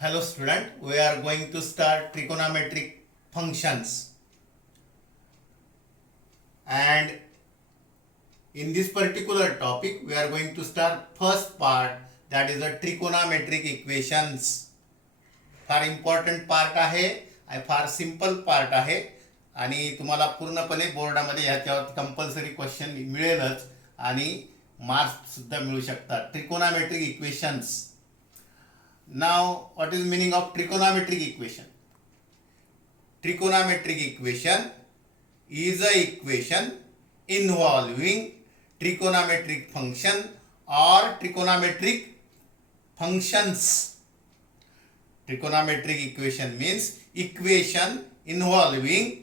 Hello student, we are going to start trigonometric functions, and in this particular topic we are going to start first part, that is a trigonometric equations. फार important part आहे आणि फार simple part आहे आणि तुम्हाला पूर्णपणे बोर्डामध्ये ह्याच्यावर compulsory question मिळेलच आणि मार्क्स सुद्धा मिळू शकतात. ट्रिकोनॉमेट्रिक equations. Now, what is meaning of trigonometric equation? Trigonometric equation is a equation involving trigonometric function or trigonometric functions. Trigonometric equation means equation involving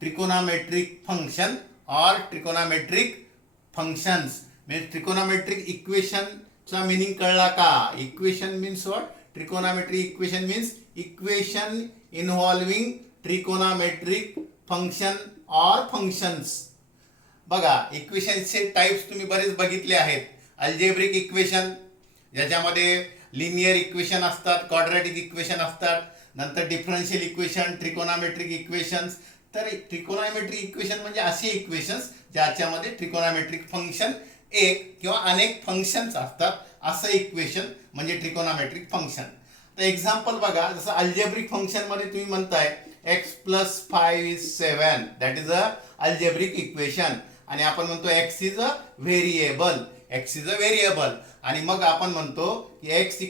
trigonometric function or trigonometric functions. Means trigonometric equation चा meaning कळला का? Equation means what? Trigonometric equation means equation involving trigonometric function or functions. बघा, इक्वेशनचे types तुम्ही बरेच बघितले आहेत. Algebraic equation, ज्याच्यामध्ये लिनियर इक्वेशन असतात, क्वाड्रॅटिक इक्वेशन असतात, नंतर डिफरन्शियल इक्वेशन, ट्रिकोनॉमेट्रिक इक्वेशन्स. तर ट्रिकोनॉमेट्रिक इक्वेशन म्हणजे असे इक्वेशन्स ज्याच्यामध्ये ट्रिकोनॉमेट्रिक फंक्शन एक किंवा अनेक फंक्शन्स असतात, असं इक्वेशन म्हणजे ट्रिकोनॉमेट्रिक फंक्शन. तर एक्झाम्पल बघा, जसं अल्जेब्रिक फंक्शन मध्ये तुम्ही म्हणताय x + 5 = 7, that is a algebraic equation. आणि आपण म्हणतो x इज अ व्हेरिएबल, आणि मग आपण म्हणतो की x =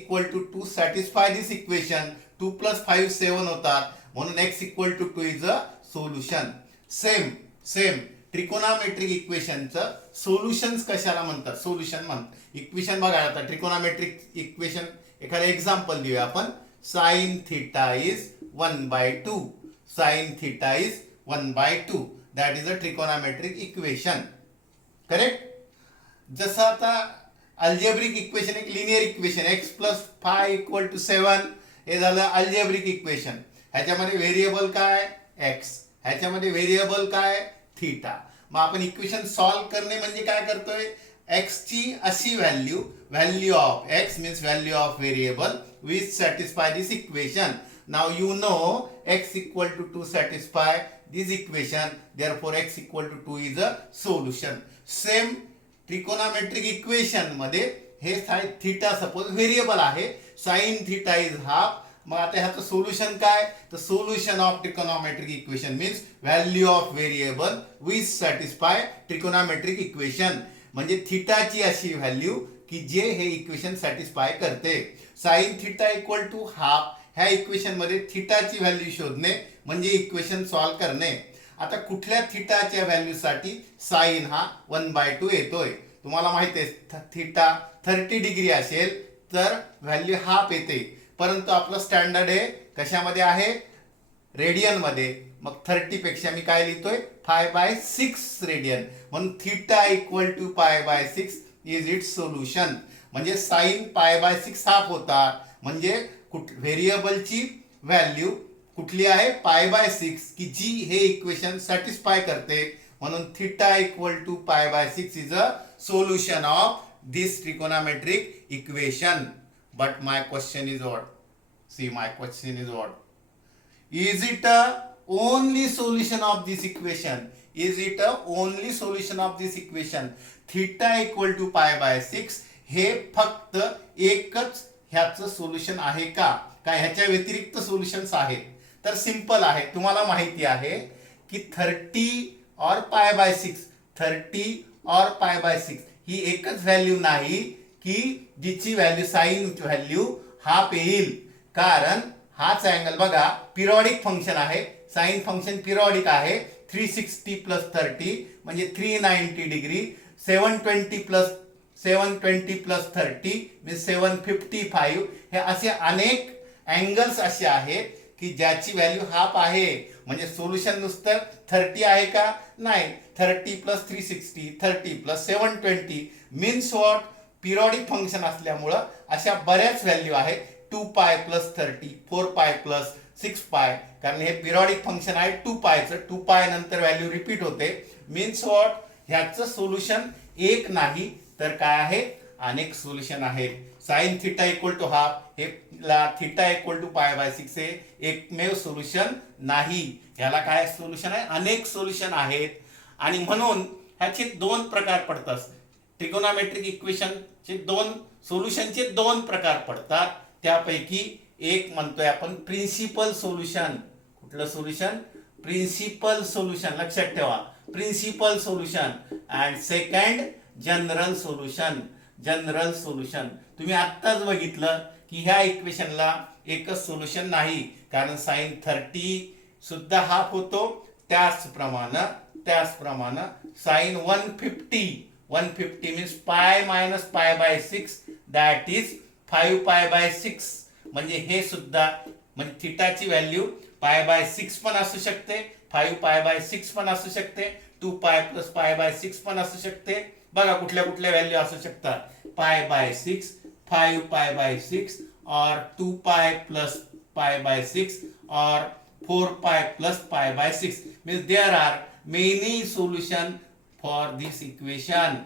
2 सॅटिस्फाय दिस इक्वेशन. 2 + 5 = 7 होतात, म्हणून x = 2 is a solution. Same trigonometric इक्वेशनचं सोल्युशन्स कशाला म्हणतात? सोल्युशन म्हणतात. इक्वेशन बघा, आता ट्रिकोनॉमेट्रिक इक्वेशन एखादं एक्झाम्पल देऊया आपण. sin θ is 1/2. sin θ is 1/2. That is a trigonometric equation. Correct? जसं आता अल्जेब्रिक इक्वेशन एक लिनियर इक्वेशन, x + 5 = 7, हे झालं अल्जेब्रिक इक्वेशन. ह्याच्यामध्ये व्हेरिएबल काय? x. ह्याच्यामध्ये व्हेरिएबल काय? थीटा. मग आपण इक्वेशन सॉल्व करणे म्हणजे काय करतोय? x ची अशी value of x means value of variable which satisfy this equation. Now you know x = 2 satisfy this equation, therefore x = 2 is a solution. Same trigonometric equation मध्ये हे थीटा सपोज व्हेरिएबल आहे, sin θ is half. मग आता ह्याचं solution काय? तर solution of trigonometric equation means value of variable which satisfy trigonometric equation. म्हणजे थीटाची अशी व्हॅल्यू की जे हे इक्वेशन सॅटिस्फाय करते. sin θ = हाफ, ह्या इक्वेशन मध्ये थीटाची व्हॅल्यू शोधणे म्हणजे इक्वेशन सॉल्व करणे. आता कुठल्या थीटाच्या व्हॅल्यूसाठी साइन हा 1/2 येतोय? तुम्हाला माहिती आहे थीटा 30 डिग्री असेल तर व्हॅल्यू हाफ येते, परंतु आपलं स्टँडर्ड आहे कशामध्ये आहे? रेडियन मध्ये. मग 30 पेक्षा मी काय लिहितोय? π/6 रेडियन. म्हणून थीटा = π/6 इज इट्स सोल्युशन. म्हणजे साइन π/6 हाफ होता, म्हणजे व्हेरिएबलची व्हॅल्यू कुठली आहे? π/6, की जी हे इक्वेशन सॅटिस्फाय करते. म्हणून theta = π/6 is a solution of this trigonometric equation. But my question is what? See, my question is what? Is it a only solution of this equation? Is it a only solution of this equation? Theta = π/6 हे फक्त एकच ह्याचं solution आहे का? काय ह्याच्या व्यतिरिक्त solutions आहेत? तर सिंपल आहे, तुम्हाला माहिती आहे की 30 और π/6 ही एकच व्हॅल्यू नाही की जिची व्हॅल्यू साइन व्हॅल्यू हाफ येईल. कारण हाच अँगल बघा पिरियॉडिक फंक्शन आहे, साइन फंक्शन पिरियॉडिक आहे. 360 + 30 म्हणजे 390 डिग्री. 720 + 30 म्हणजे 755. हे असे अनेक अँगल्स असे आहेत की ज्याची व्हॅल्यू हाफ आहे. म्हणजे सोल्युशन नुसतं 30 आहे का? नाही. 30 + 360, 30 + 720 मीन्स व्हॉट? पिरियॉडिक फंक्शन असल्यामुळं अशा बऱ्याच व्हॅल्यू आहेत. 2π + 30, 4π + 6π, कारण हे पिरियॉडिक फंक्शन आहे 2π चं. 2π नंतर व्हॅल्यू रिपीट होते. Means what? ह्याचं सोल्युशन एक नाही तर काय आहे? अनेक सोल्युशन आहेत. Sine theta equal to half हे थिटा इक्वल टू π/6 हे एकमेव सोल्युशन नाही. ह्याला काय सोल्युशन आहे? अनेक सोल्युशन आहेत. आणि म्हणून ह्याचे दोन प्रकार पडतात. ट्रिगोनॉमेट्रिक इक्वेशनचे सोल्युशनचे दोन प्रकार पडतात. त्यापैकी एक म्हणतोय आपण प्रिन्सिपल सोल्युशन. कुठलं सोल्युशन? Principal solution. लक्षात ठेवा, principal solution. And second general solution. General solution. तुम्ही आत्ताच बघितलं की ह्या इक्वेशनला एकच सोल्युशन नाही, कारण साइन 30 सुद्धा हाफ होतो. त्याचप्रमाणे sine 150 means pi minus π/6 that is 5π/6. म्हणजे हे सुद्धा म्हणजे थिटाची व्हॅल्यू π/6 पण असू शकते, 5π/6 पण असू शकते, 2π + π/6 पण असू शकते. बघा कुठल्या कुठल्या व्हॅल्यू असू शकतात. π/6, 5π/6 or 2π + π/6 or 4π + π/6. means there are many solution for this equation.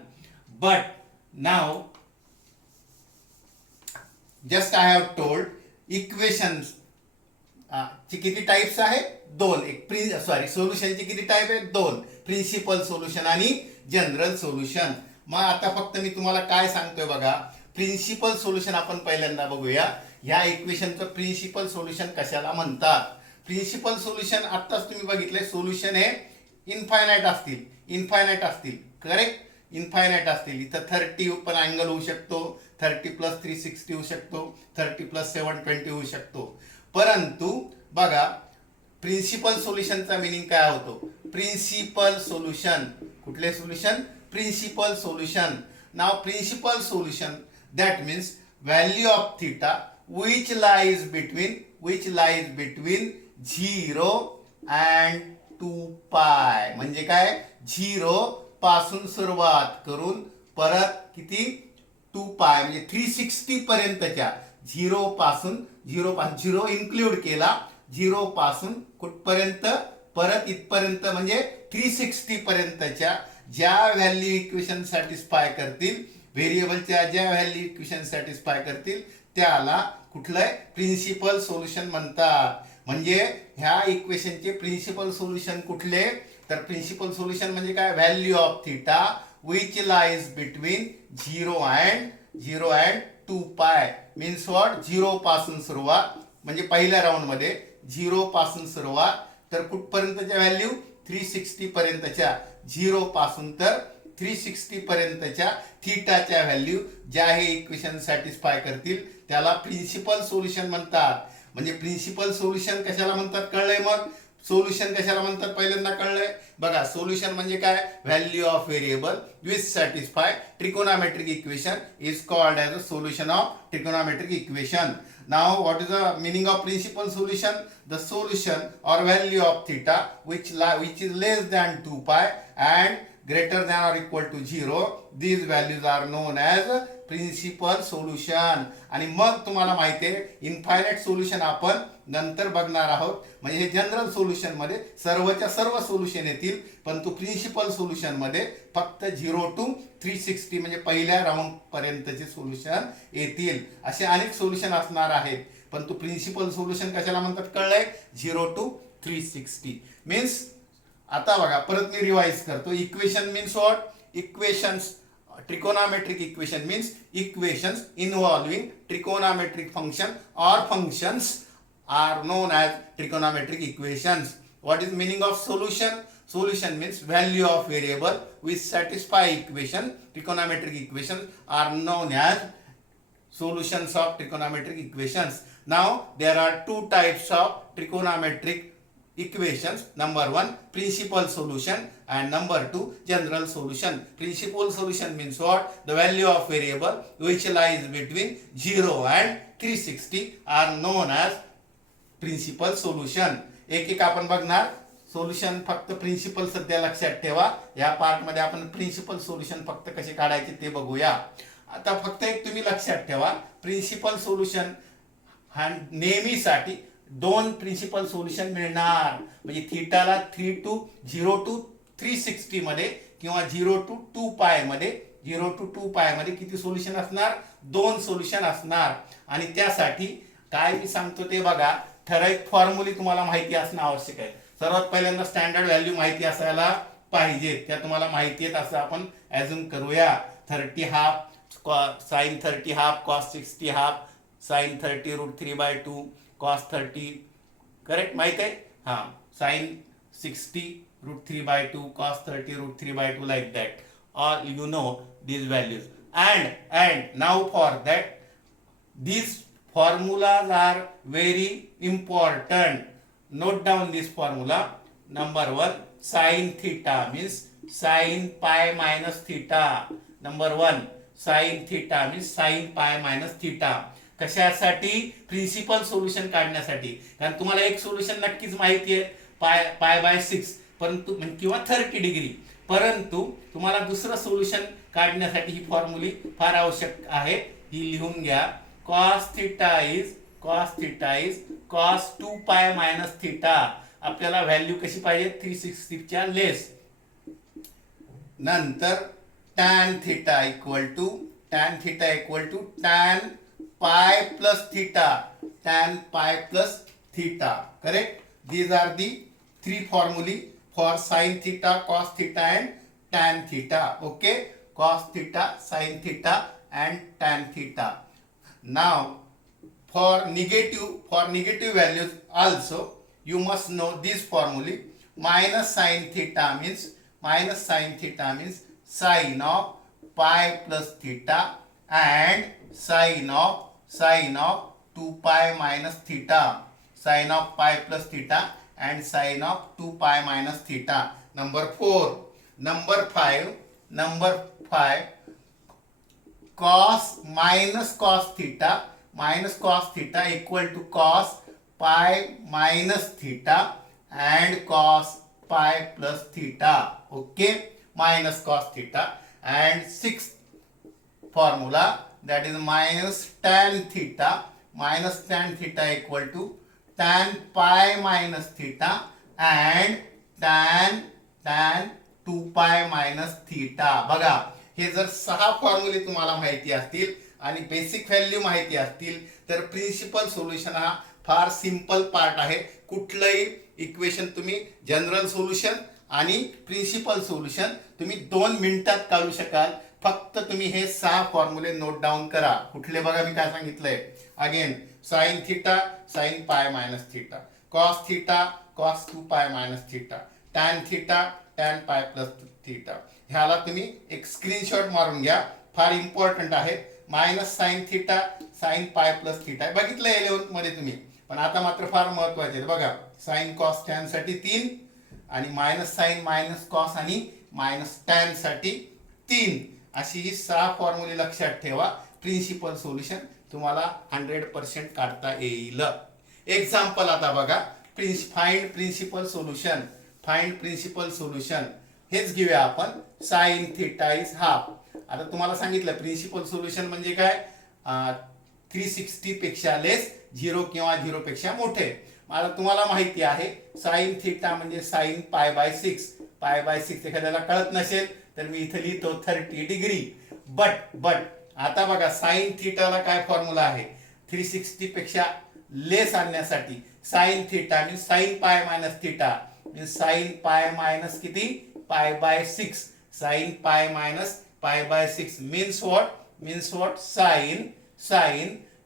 But now just I have told equations ची किती टाइप्स आहेत? दोन. सोल्युशनची किती टाइप आहेत? दोन. प्रिन्सिपल सोल्युशन आणि जनरल सोल्युशन. मग आता फक्त मी तुम्हाला काय सांगतोय बघा. प्रिन्सिपल सोल्युशन आपण पहिल्यांदा बघूया. ह्या इक्वेशनचं प्रिन्सिपल सोल्युशन कशाला म्हणतात? प्रिन्सिपल सोल्युशन आत्ताच तुम्ही बघितले, सोल्युशन हे इनफायनाइट असतील. करेक्ट? इनफायनाइट असतील. इथं 30 पण अँगल होऊ शकतो, 30 + 360 होऊ शकतो, 30 + 720 होऊ शकतो. परंतु बघा प्रिन्सिपल सोल्युशनचा मीनिंग काय होतो? Principal solution. कुठले सोल्युशन? Principal solution. नाव principal solution that means value of theta which lies between 0 and 2π. म्हणजे काय? 0 पासून सुरुवात करून परत किती? 2π म्हणजे 360 पर्यंतच्या. 0 इन्क्लूड केला, 0 पासून कुठपर्यंत? परत इथपर्यंत म्हणजे 360 पर्यंतच्या ज्या व्हॅल्यू इक्वेशन सॅटिस्फाय करतील, व्हेरिएबलच्या ज्या व्हॅल्यू इक्वेशन सॅटिस्फाय करतील त्याला कुठलंय? प्रिन्सिपल सोल्युशन म्हणतात. म्हणजे ह्या इक्वेशनचे प्रिन्सिपल सोल्युशन कुठले? तर प्रिन्सिपल सोल्युशन म्हणजे काय? Value of theta which lies between 0 and 2π. Means what? 0 पासून सुरुवात म्हणजे पहिल्या राऊंड मध्ये 0 पासून सुरुवात तर कुठपर्यंतच्या व्हॅल्यू? 360 पर्यंतच्या. 0 पासून तर 360 पर्यंतच्या थीटाच्या व्हॅल्यू ज्या हे इक्वेशन सॅटिस्फाय करतील त्याला प्रिन्सिपल सोल्युशन म्हणतात. म्हणजे प्रिन्सिपल सोल्युशन कशाला म्हणतात कळलंय? मग सोल्युशन कशाला म्हणतात पहिल्यांदा कळलंय. बघा सोल्युशन म्हणजे काय? Value of variable which satisfy trigonometric equation is called as a solution of trigonometric equation. Now what is the meaning of principal solution? The solution or value of theta which is less than 2π and greater than or equal to 0. These values are known as principal solution. आणि मग तुम्हाला माहिती आहे infinite solution आपण नंतर बघणार आहोत. म्हणजे हे जनरल सोल्युशन मध्ये सर्वच्या सर्व सोल्युशन येतील, परंतु प्रिन्सिपल सोल्युशन मध्ये फक्त 0 to 360 म्हणजे पहिल्या राऊंड पर्यंतचे सोल्युशन येतील. असे अनेक सोल्युशन असणार आहेत, परंतु प्रिन्सिपल सोल्युशन कशाला म्हणतात कळलंय? 0 to 360 मीन्स. आता बघा परत मी रिवाइज करतो. Equation means what? Equations. Trigonometric equation means equations involving trigonometric function or functions are known as trigonometric equations. What is meaning of solution? Solution means value of variable which satisfy equation. Trigonometric equations are known as solutions of trigonometric equations. Now there are two types of trigonometric equations. Number 1 principal solution and number 2 general solution. Principal solution means what? The value of variable which lies between 0 and 360 are known as principal solution. एक आपण बघणार. Solution फक्त principal सध्या लक्षात ठेवा. या part मध्ये आपण प्रिन्सिपल सोल्युशन फक्त कसे काढायचे ते बघूया. आता फक्त एक तुम्ही लक्षात ठेवा, प्रिन्सिपल सोल्युशन हा नेहमीसाठी दोन प्रिन्सिपल सोल्युशन मिळणार. म्हणजे थीटाला 0 to 360 मध्ये किंवा 0 to 2π मध्ये 0 to 2 पाय मध्ये किती सोल्युशन असणार? 2 सोल्युशन असणार. आणि त्यासाठी काय मी सांगतो ते बघा, ठराविक फॉर्म्युले तुम्हाला माहिती असणं आवश्यक आहे. सर्वात पहिल्यांदा स्टँडर्ड व्हॅल्यू माहिती असायला पाहिजे, त्या तुम्हाला माहिती आहेत असं आपण ॲझ्युम करूया. 30 half sin 30 half cos 60 half sin 30 √3/2 cos 30, correct माहित आहे? हां, sin 60 √3/2 cos 30 √3/2 like that. Or you know these values. And now for that, these formulas are very important. Note down this formula. Number 1, sin theta means sin pi minus theta. Number 1, sin theta means sin pi minus theta. कशासाठी? Principal solution काढण्यासाठी. कारण तुम्हाला एक solution नक्कीच माहिती आहे, पाय/6 परंतु किंवा 30 डिग्री, परंतु तुम्हाला दुसरं सोल्युशन काढण्यासाठी ही फॉर्म्युली फार आवश्यक आहे. ही लिहून घ्या. cos theta is cos 2 pi minus theta. आपल्याला व्हॅल्यू कशी पाहिजे? 360 च्या लेस. नंतर tan theta equal to tan pi plus theta. Correct? These are the three formulae for sin theta, cos theta and tan theta. Okay? Cos theta, sin theta and tan theta. Now for negative values also you must know this formula. Minus sin theta means sin of pi plus theta and sin of 2 pi minus theta. Sin of pi plus theta and sin of 2 pi minus theta. Number 5 cos theta equal to cos pi minus theta and cos pi plus theta. Okay, minus cos theta. And sixth formula, that is minus tan theta equal to tan pi minus theta and tan 2 pi minus theta. बघा, हे जर 6 फॉर्म्युले तुम्हाला माहिती असतील आणि basic value माहिती असतील तर प्रिन्सिपल सोल्युशन हा फार सिंपल पार्ट आहे. कुठलंही इक्वेशन तुम्ही जनरल सोल्युशन आणि प्रिन्सिपल सोल्युशन तुम्ही 2 मिनिटात काढू शकाल. फक्त तुम्ही हे 6 फॉर्म्युले नोट डाऊन करा. कुठले बघा, मी काय सांगितलंय again. sin theta sin pi minus theta, cos theta cos 2 pi minus theta, tan theta tan pi plus theta. ह्याला तुम्ही एक स्क्रीनशॉट मारून घ्या, फार इम्पॉर्टंट आहे. Minus sine theta sine pi plus theta बघितलं 11th मध्ये तुम्ही, पण आता मात्र फार महत्त्वाचे आहे बघा. साइन कॉस टॅन साठी 3 आणि मायनस साइन मायनस कॉस आणि मायनस टॅन साठी 3 अशी ही 6 फॉर्म्युले लक्षात ठेवा. प्रिन्सिपल सोल्युशन तुम्हाला 100% काढता येईल. एक्झाम्पल आता बघा, find principal solution. Find principal solution हेच घेऊया आपण. Sine theta is half. आता तुम्हाला सांगितलं प्रिन्सिपल सोल्युशन म्हणजे काय, 360 पेक्षा लेस 0 किंवा 0 पेक्षा मोठे. आता तुम्हाला माहिती आहे साइन थिटा म्हणजे sine pi by 6. Pi by 6 एखाद्याला कळत नसेल तर मी इथे लिहितो 30 डिग्री. बट आता बघा साइन थिटाला काय फॉर्म्युला आहे, 360 पेक्षा लेस आणण्यासाठी sine theta means sine pi minus theta means sine pi minus किती, pi by 6. Sine pi minus pi by 6 means what sin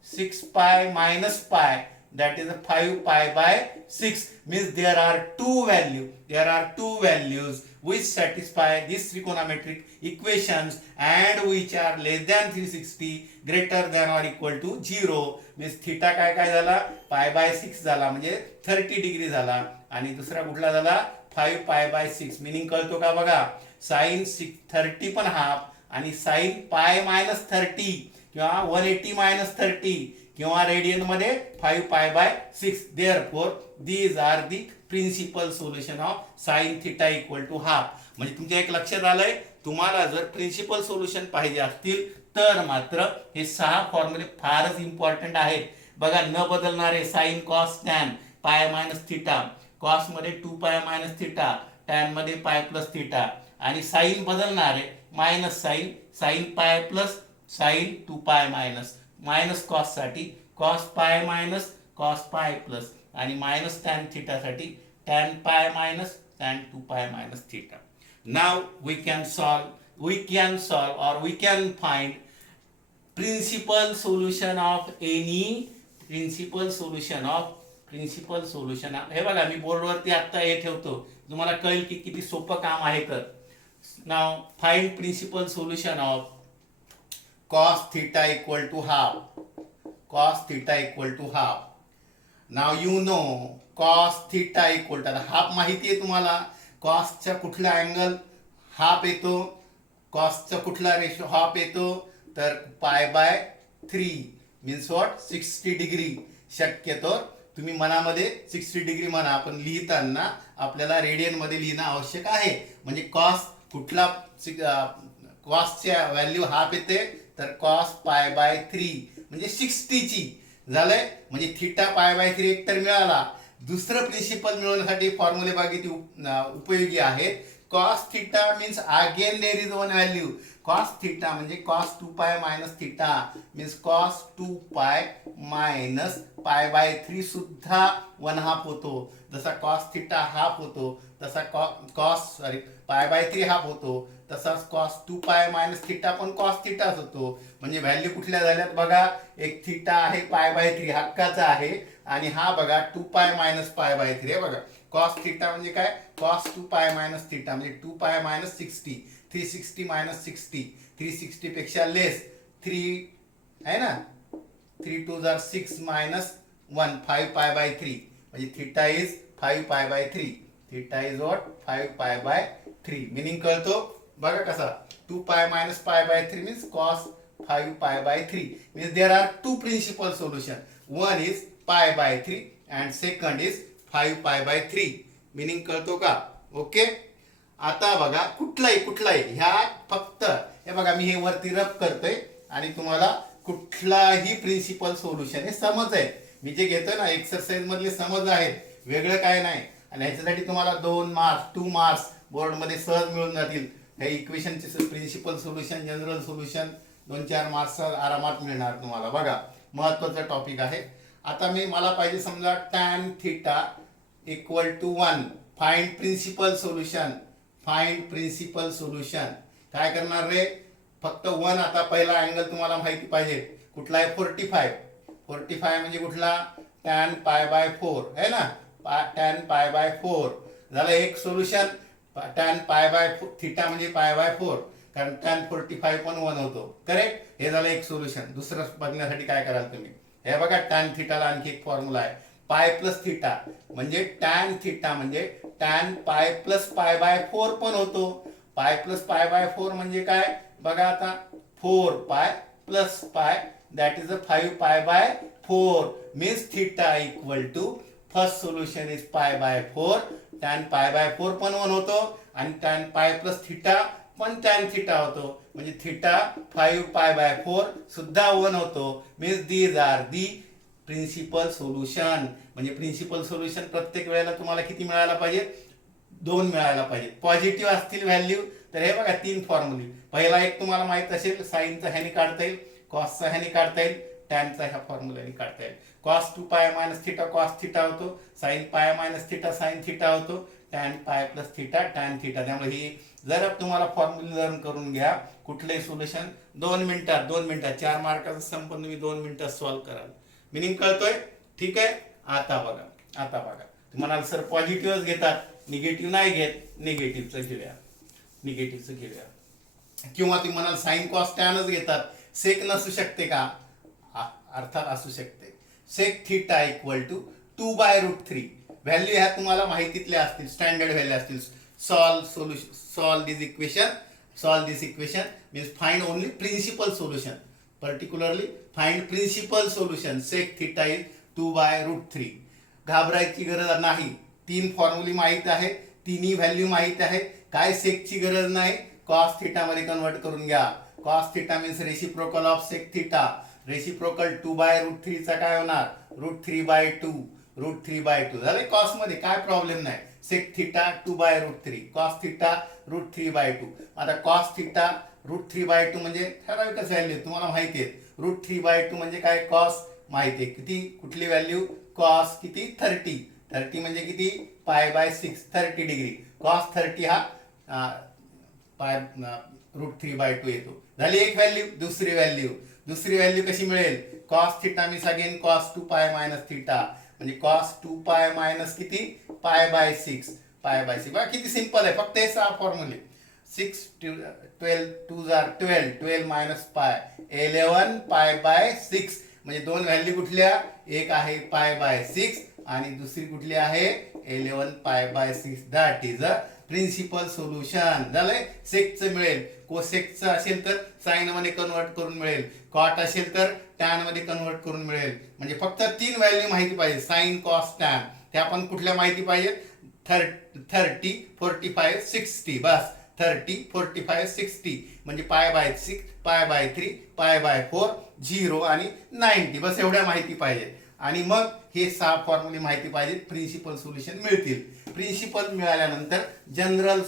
6 pi minus pi, that is 5 pi by 6, means there are two values which satisfy this trigonometric equations and which are less than 360 greater than or equal to 0. means theta काय झाला, pi by 6 झाला म्हणजे 30 degree झाला आणि दुसरा कुठला झाला 5 pi by 6. Meaning कळतो का बघा, sin 30 पण हाफ आणि साइन पाय मायनस 30 किंवा 180 मायनस 30 किंवा रेडियन मध्ये 5 pi by 6. Therefore these are the principal solution of sine theta equal to half. म्हणजे तुमच्या एक लक्षात आलंय, तुम्हाला जर प्रिन्सिपल सोल्युशन पाहिजे असतील तर मात्र हे 6 फॉर्म्युले फारच इम्पॉर्टंट आहेत. बघा, न बदलणारे sine cos tan pi minus theta, cos मध्ये 2 पाय मायनस थिटा, टॅन मध्ये पाय प्लस थिटा आणि साइन बदलणारे minus sine, sine pi plus sine 2 pi minus कॉससाठी cos pi minus cos pi plus आणि मायनस टॅन थिटासाठी tan pi minus tan 2 pi minus theta. Now we can solve or we can find principal solution of any principal solution of हे बघा मी बोर्डवरती आता हे ठेवतो, तुम्हाला कळेल की किती सोपं काम आहे. तर now find principal solution of cos theta equal to half. Now you know cos theta equal to half माहिती आहे तुम्हाला. कॉसच्या कुठला अँगल हाफ येतो, कॉसचा कुठला रेशो हाफ येतो, तर पाय बाय 3 मीन्स व्हॉट 60 डिग्री. शक्यतो तुम्ही मनामध्ये 60 डिग्री म्हणा, पण लिहिताना आपल्याला रेडियन मध्ये लिहिणं आवश्यक आहे. म्हणजे कॉस कुठला कॉसच्या व्हॅल्यू हाफ येते, तर कॉस पाय बाय 3 म्हणजे 60 ची झालंय. म्हणजे थिटा पाय बाय 3 एक तर मिळाला. दुसरं प्रिन्सिपल मिळवण्यासाठी फॉर्म्युले बघा किती उपयोगी आहेत. Cos theta means again there is one value. Cos theta म्हणजे cos 2 pi minus theta means cos 2 pi minus pi by 3 सुद्धा 1/2 होतो. जसा कॉस थिटा हाफ होतो तसा पाय बाय 3 हाफ होतो, तसाच कॉस 2 पाय मायनस थिटा पण कॉस थिटाच होतो. म्हणजे व्हॅल्यू कुठल्या झाल्यात बघा. एक थिटा आहे पाय बाय 3 हक्काचा आहे, आणि हा बघा 2 पाय मायनस पाय बाय 3 आहे बघा. कॉस थिटा म्हणजे काय, कॉस 2 पाय मायनस थिटा म्हणजे 2 पाय मायनस 60, 360 मायनस 60, 360 पेक्षा लेस 3 आहे ना, 3 2 जार 6 मायनस 1 5 पाय बाय 3 म्हणजे theta is 5 pi by 3. Theta is what 5 pi by 3. Meaning कळतो बघा कसा. 2 pi minus pi by 3 means cos 5 pi by 3 means there are 2 principal solution. One is pi by 3 and second is 5 pi by 3. Meaning कळतो का? Okay. आता बघा कुठलाही ह्या फक्त हे बघा मी हे वरती रब करतोय आणि तुम्हाला कुठलाही प्रिन्सिपल सोल्युशन हे समज आहे. मी जे घेतोय ना एक्सरसाइज मधले समज आहेत, वेगळं काय नाही. आणि ह्याच्यासाठी तुम्हाला 2 मार्क्स बोर्डमध्ये सहज मिळून जातील. हे इक्वेशनचे principal solution, general solution 2-4 marks आरामात मिळणार तुम्हाला. बघा महत्वाचा टॉपिक आहे. आता मला पाहिजे समजा tan theta equal to 1. Find principal solution. काय करणार रे, फक्त 1. आता पहिला अँगल तुम्हाला माहिती पाहिजे कुठला आहे, 45 म्हणजे कुठला, tan पाय बाय 4 आहे ना, tan पाय बाय 4 झालं एक solution. tan pi bye theta म्हणजे पाय बाय 4, कारण tan 45 पण 1 होतो. करेक्ट. हे झालं एक सोल्युशन. दुसरं बघण्यासाठी काय कराल तुम्ही, हे बघा tan थिटाला आणखी एक फॉर्म्युला आहे, पाय प्लस थिटा म्हणजे tan थिटा म्हणजे tan पाय प्लस पाय बाय 4 पण होतो. पाय प्लस पाय बाय 4 म्हणजे काय बघा आता, 4 पाय प्लस पाय that is 5 pi by 4 means theta equal to first solution is pi by 4. tan pi by 4 पण 1 होतो आणि tan पाय प्लस थिटा पण tan थिटा होतो. म्हणजे थिटा 5 पाय बाय 4 सुद्धा 1 होतो. Means these are the principal solution. म्हणजे principal solution प्रत्येक वेळेला तुम्हाला किती मिळायला पाहिजे, 2 मिळायला पाहिजे. पॉझिटिव्ह असतील व्हॅल्यू तर हे बघा 3 फॉर्म्युले. पहिला एक तुम्हाला माहित असेल, साईनचा ह्याने काढता येईल, कॉसचा ह्याने काढता येईल, टॅनचा ह्या फॉर्म्युलाने काढता येईल. Cos 2 pi minus theta cos theta होतो, sine pi minus theta sine theta होतो, tan pi plus theta tan theta. त्यामुळे ही जर तुम्हाला फॉर्म्युला लर्न करून घ्या. कुठलंही सोल्युशन 2 मिनिटात 4 मार्काचा संपन्न तुम्ही 2 मिनिटात सॉल्व्ह कराल. मिनिंग कळतोय? ठीक आहे. आता बघा तुम्हाला सर पॉझिटिव्हच घेतात, निगेटिव्ह नाही घेत. निगेटिव्हचं घेऊया. किंवा तुम्ही म्हणाल साईन कॉस टॅनच घेतात. सेक नसू शकते का? अर्थात असू शकते. Sec theta equal to 2/√3. Value ह्या तुम्हाला माहितीतल्या असतील, स्टँडर्ड व्हॅल्यू असतील. Solve this equation means find only principal solution. Particularly find principal solution. Sec theta is 2/√3. घाबरायची गरज नाही. 3 फॉर्म्युले माहित आहे, तिन्ही व्हॅल्यू माहित आहे. काय सेकची गरज नाही. कॉस थिटा मध्ये कन्वर्ट करून घ्या. Cos theta means reciprocal of sec theta. Reciprocal 2/√3 चा काय होणार, √3/2 झाले. कॉस मध्ये काय प्रॉब्लेम नाही. Sec theta 2/√3, cos theta √3/2. आता कॉस थिटा √3/2 म्हणजे ठराविकच व्हॅल्यू तुम्हाला माहिती आहे. √3/2 म्हणजे काय, कॉस माहिती आहे किती, कुठली व्हॅल्यू, कॉस किती, 30 म्हणजे किती, π/6 30 डिग्री. कॉस 30 हा पाय √3/2 येतो. झाली एक व्हॅल्यू. दुसरी व्हॅल्यू कशी मिळेल, cos theta means again cos 2π - theta म्हणजे कॉस 2π - किती, π/6 बघा किती सिंपल आहे, फक्त हे 6 फॉर्म्युले. 6 12 2 12 12 - π 11 π/6 म्हणजे दोन व्हॅल्यू कुठल्या, एक आहे π/6 आणि दुसरी कुठली आहे 11 π/6. That is a principal solution. झालंय. सेकचं मिळेल, कोसेकचं असेल तर साइन मध्ये कन्वर्ट करून मिळेल, कॉट असेल तर टॅन मध्ये कन्वर्ट करून मिळेल. म्हणजे फक्त 3 व्हॅल्यू माहिती पाहिजे, साइन कॉस टॅन. त्या पण कुठल्या माहिती पाहिजे, 30 45 60. बस 30 45 60 म्हणजे π/6 π/3 π/4 0 आणि 90. बस एवढ्या माहिती पाहिजे. आणि मग हे 6 फॉर्म्युले माहिती पाहिजे, प्रिन्सिपल सोल्युशन मिळतील. प्रिन्सिपल मिळाल्यानंतर जनरल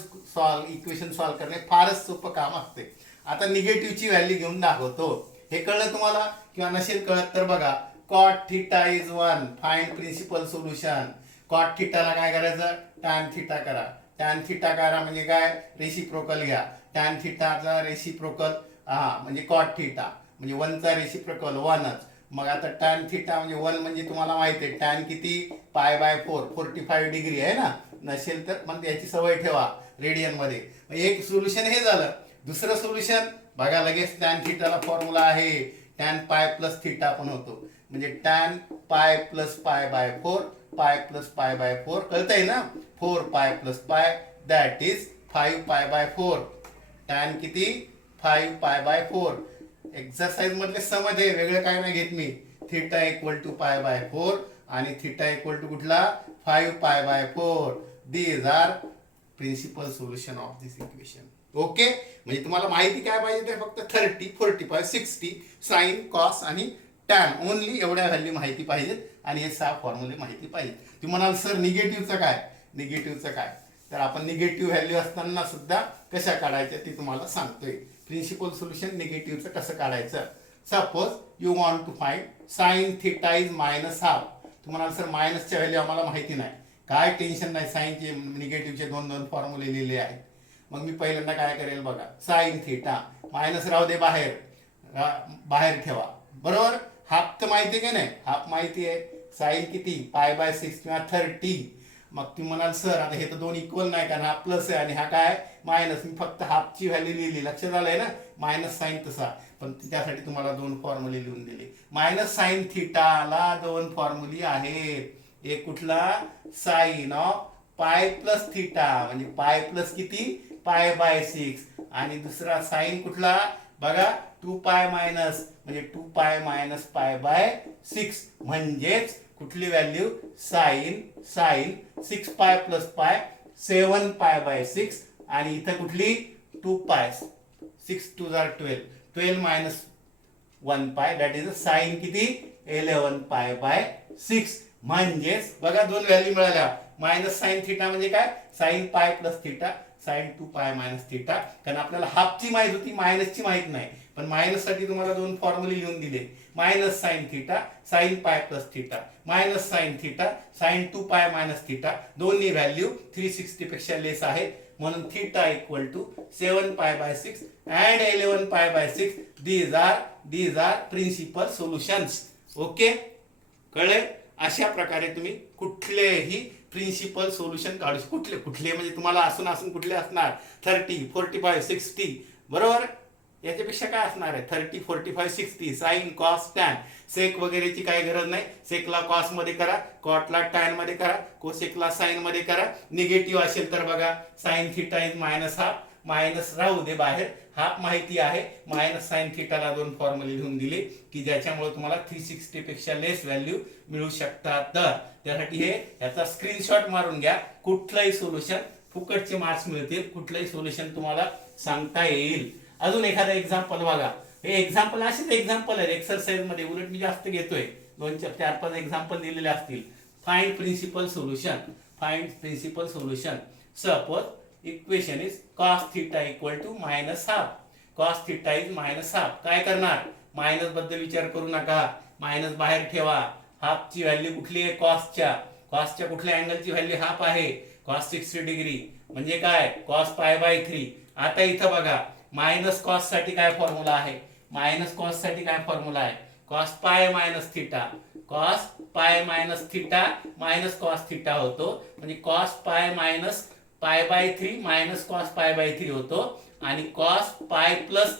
इक्वेशन सॉल्व्ह करणे फारच सोपं काम असते. आता निगेटिव्हची व्हॅल्यू घेऊन दाखवतो. हे कळलं तुम्हाला किंवा नसेल कळत तर बघा, cot theta is 1, find principal solution. Cot थिटाला काय करायचं, टॅन थिटा करा. टॅन थिटा करा म्हणजे काय, रेसिप्रोकल घ्या. टॅन थिटाचा रेसिप्रोकल म्हणजे कॉट थिटा म्हणजे 1चा रेसिप्रोकल 1च. मग आता टॅन थिटा म्हणजे 1 म्हणजे तुम्हाला माहिती आहे टॅन किती, π/4 45 डिग्री आहे ना. नसेल तर मग याची सवय ठेवा रेडियन मध्ये. एक सोल्युशन हे झालं. दुसरं सोल्युशन बघा लगेच, टॅन थिटाला फॉर्म्युला आहे टॅन पाय प्लस थिटा पण होतो म्हणजे टॅन पाय प्लस π/4 पाय प्लस π/4 कळतंय ना. 4π + π दॅट इज 5π/4. टॅन किती, 5π/4. एक्सरसाइज मधले समज आहे, वेगळं काय नाही घेत मी. थिटा = π/4 आणि थिटा = कुठला, 5π/4. These are principal solution of this equation. Okay. म्हणजे तुम्हाला माहिती काय पाहिजे ते फक्त 30 45 60 साइन कॉस आणि टॅन ओनली एवढ्या व्हॅल्यू माहिती पाहिजेत आणि हे 6 फॉर्म्युले माहिती पाहिजेत. तुम्ही म्हणाल सर निगेटिव्हचं काय, तर आपण निगेटिव्ह व्हॅल्यू असताना सुद्धा कशा काढायच्या ते तुम्हाला सांगतोय. प्रिन्सिपल सोल्युशन निगेटिव्हचं कसं काढायचं. Suppose you want to find sine theta is -½ तुम्हाला सर मायनसच्या व्हॅल्यू आम्हाला माहिती नाही, काय टेन्शन नाही. साइनचे निगेटिव्हचे 2 फॉर्म्युले लिहिले आहेत. मग मी पहिल्यांदा काय करेल बघा, साइन थिटा मायनस राहू दे, बाहेर ठेवा. बरोबर. हाफ तर माहिती आहे का नाही, हाफ माहिती आहे. साइन किती, π/6 किंवा 30. मग तुम्ही म्हणाल सर आता हे तर दोन इक्वल नाही कारण हा प्लस आहे आणि हा काय मायनस. मी फक्त हाफची व्हॅल्यू लिहिली, लक्षात आलंय ना. मायनस साइन तसा, पण त्यासाठी तुम्हाला 2 फॉर्म्युले लिहून दिले. मायनस साइन थिटाला 2 फॉर्म्युले आहेत. एक कुठला, साइन ऑफ पाय प्लस थिटा म्हणजे पाय प्लस किती, π/6 आणि दुसरा साइन कुठला बघा, 2π मायनस म्हणजे 2π - π/6 म्हणजेच कुठली व्हॅल्यू, साइन 6π + π 7π/6 आणि इथं कुठली 2π 6 2 12 12 - 1π दॅट इज साइन किती 11 π/6 म्हणजेच बघा 2 व्हॅल्यू मिळाल्या. मायनस साइन थिटा म्हणजे काय, sign pi plus theta sine 2π - theta. कारण आपल्याला हाफची माहित होती, मायनसची माहित नाही. पण मायनस साठी तुम्हाला 2 फॉर्म्युले लिहून दिले. Minus sine theta sine pi plus theta minus sine theta sine 2π - theta. दोन्ही व्हॅल्यू 360 पेक्षा लेस आहेत म्हणून theta = 7π/6 and 11π/6. These are principal solutions. Okay, कळले. अशा प्रकारे तुम्ही कुठलेही प्रिन्सिपल सोल्युशन काढू शकता. कुठले म्हणजे तुम्हाला असून कुठले असणार, 30 45 60. बरोबर. याच्यापेक्षा काय असणार आहे, 30 45 60 साइन कॉस टॅन. सेक वगैरेची काही गरज नाही. सेकला कॉस मध्ये करा, कॉटला टॅन मध्ये करा, कोसेकला साइन मध्ये करा. निगेटिव्ह असेल तर बघा, साइन थिटा इज -½ मायनस राहू दे बाहेर, हाफ माहिती आहे. मायनस साइन थिटाला 2 फॉर्म्युले लिहून दिले की ज्याच्यामुळे तुम्हाला 360 पेक्षा लेस व्हॅल्यू मिळू शकतात. तर त्यासाठी हे याचा स्क्रीनशॉट मारून घ्या. कुठलंही सोल्युशन फुकटचे मार्क्स मिळतील, कुठलंही सोल्युशन तुम्हाला सांगता येईल. अजून एखादा एक्झाम्पल बघा. हे एक्झाम्पल असेच एक्झाम्पल आहे एक्सरसाइज मध्ये, उलट मी जास्त घेतोय. 2 4 5 एक्झाम्पल दिलेले असतील. Find principal solution. Suppose equation is cos θ = -½ cos theta is minus half. काय करणार, मायनस बद्दल विचार करू नका, मायनस बाहेर ठेवा. हाफची व्हॅल्यू कुठली आहे, कॉसच्या कुठल्या अँगलची व्हॅल्यू हाफ आहे, कॉस 60 डिग्री म्हणजे काय, कॉस पाय बाय 3. आता इथं बघा मायनस कॉस साठी काय फॉर्म्युला आहे, मायनस कॉस साठी काय फॉर्म्युला आहे, cos pi minus theta, cos pi minus theta minus cos theta होतो. म्हणजे cos pi minus pi by 3 minus cos पाय बाय 3 होतो. आणि कॉस पाय प्लस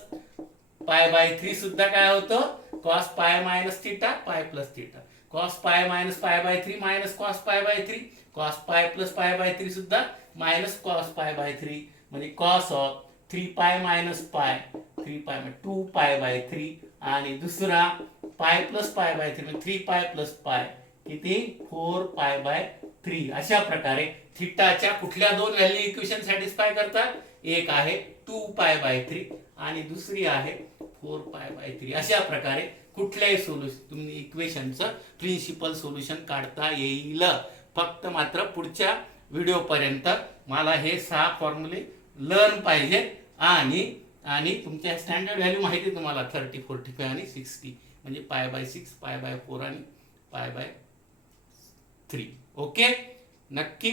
पाय बाय 3 सुद्धा काय होतं, कॉस पाय मायनस थिटा पाय plus theta. Cos pi minus pi by 3 minus cos पाय बाय 3, कॉस पाय प्लस पाय बाय 3 सुद्धा मायनस कॉस पाय बाय 3. म्हणजे कॉस ऑफ 3 पाय मायनस पाय, 3 पाय 2 पाय बाय 3. आणि दुसरा पाय प्लस पाय बाय 3 म्हणजे 3 पाय प्लस पाय किती, 4 पाय बाय 3. अशा प्रकारे थिटाच्या कुठल्या दोन व्हॅल्यू इक्वेशन सॅटिस्फाय करतात, एक आहे 2 पाय बाय 3 आणि दुसरी आहे 4 पाय बाय 3. अशा प्रकारे कुठल्याही सोल्युशन तुम्ही इक्वेशनचं प्रिन्सिपल सोल्युशन काढता येईल. फक्त मात्र पुढच्या व्हिडिओ पर्यंत मला हे 6 फॉर्म्युले लर्न पाहिजे. आणि तुमच्या स्टँडर्ड व्हॅल्यू माहिती तुम्हाला 30, 45 आणि 60 म्हणजे पाय बाय 6, पाय बाय 4 आणि पाय बाय 3. ओके, नक्की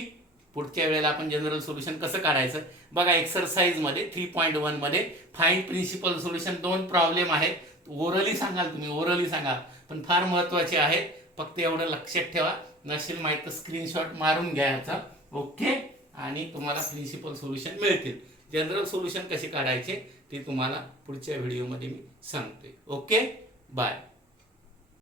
पुढच्या वेळेला आपण जनरल सोल्युशन कसं काढायचं बघा. एक्सरसाइज मध्ये 3.1 मध्ये फाइंड प्रिन्सिपल सोल्युशन 2 प्रॉब्लेम आहेत. ओरली सांगाल तुम्ही, ओरली सांगा, पण फार महत्वाचे आहेत. फक्त एवढं लक्षात ठेवा, नसेल माहित तर स्क्रीनशॉट मारून घ्यायचा. ओके, आणि तुम्हाला प्रिन्सिपल सोल्युशन मिळतील. जनरल सोल्युशन कसे काढायचे ते तुम्हाला पुढच्या व्हिडिओमध्ये मी सांगतोय. Okay, bye.